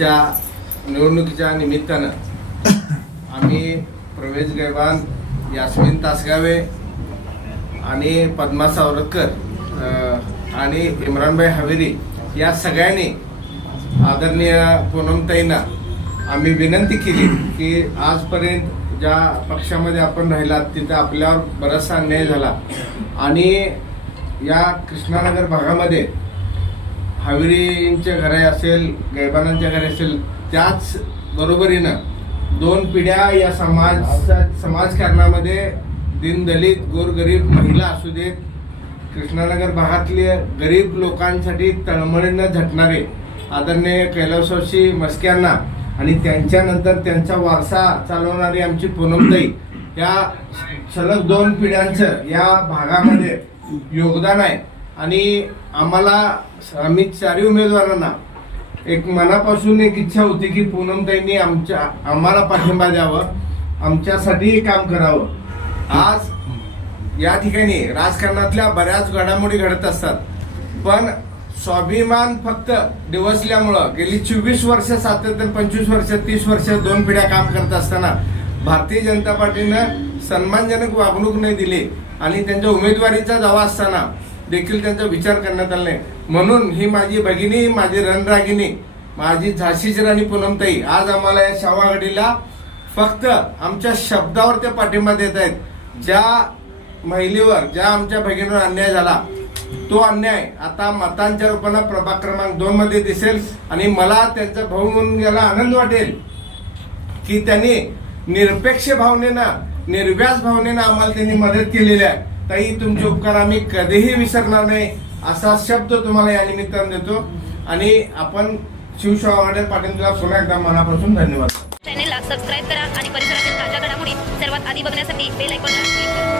च्या निवडणुकीच्या निमित्तानं आम्ही प्रवेश गैबान यास्मिन तासगावे आणि पद्मा सावरकर आणि इम्रानभाई हवेरी या सगळ्यांनी आदरणीय पूनमताईंना आम्ही विनंती केली की आजपर्यंत ज्या पक्षामध्ये आपण राहिलात तिथं आपल्यावर बराचसा अन्याय झाला. आणि या कृष्णानगर भागामध्ये हवेरींच्या घरे असेल गैबानांच्या घरे असेल त्याच बरोबरीनं दोन पिढ्या या समाज समाजकारणामध्ये दीनदलित गोरगरीब महिला असू देत कृष्णानगर भागातले गरीब लोकांसाठी तळमळीनं झटणारे आदरणीय कैलासवशी मस्क्यांना आणि त्यांच्यानंतर त्यांचा वारसा चालवणारी आमची पूनमताई या सलग दोन पिढ्यांचं या भागामध्ये योगदान आहे. आणि आम्हाला आम्ही चारही उमेदवारांना एक मनापासून एक इच्छा होती की पूनमताईंनी आमच्या आम्हाला पाठिंबा द्यावा आमच्यासाठी काम करावं. आज या ठिकाणी राजकारणातल्या बऱ्याच घडामोडी घडत असतात. पण स्वाभिमान फक्त दिवसल्यामुळं गेली चोवीस वर्ष सातत्य पंचवीस वर्ष तीस वर्ष दोन पिढ्या काम करत असताना भारतीय जनता पार्टीनं सन्मानजनक वागणूक नाही दिली आणि त्यांच्या उमेदवारीचा दावा असताना देखील त्यांचा विचार करण्यात आला नाही. म्हणून ही माझी भगिनी माझी रणरागिनी माझी झाशीची राणी पूनमताई आज आम्हाला या शावागडीला फक्त आमच्या शब्दावर ते पाठिंबा देत आहेत. ज्या महिलेवर ज्या आमच्या भगिनीवर अन्याय झाला तो अन्याय आता मतांच्या रूपानं प्रभाग क्रमांक दोन मध्ये दिसेल आणि मला त्यांचा भाऊ म्हणून घ्यायला आनंद वाटेल. की त्यांनी निरपेक्ष भावनेनं निर्व्यास भावनेनं आम्हाला त्यांनी मदत केलेली आहे. ताई तुमचे उपकार आम्ही कधीही विसरणार नाही. असा शब्द तुम्हाला या निमित्तानं देतो. आणि आपण शिवशाह पाटीलला पुन्हा एकदा मनापासून धन्यवाद. चॅनेलला सबस्क्राईब करा आणि परिसरातील ताज्या घडामोडी सर्वात आधी बघण्यासाठी बेल ऐकून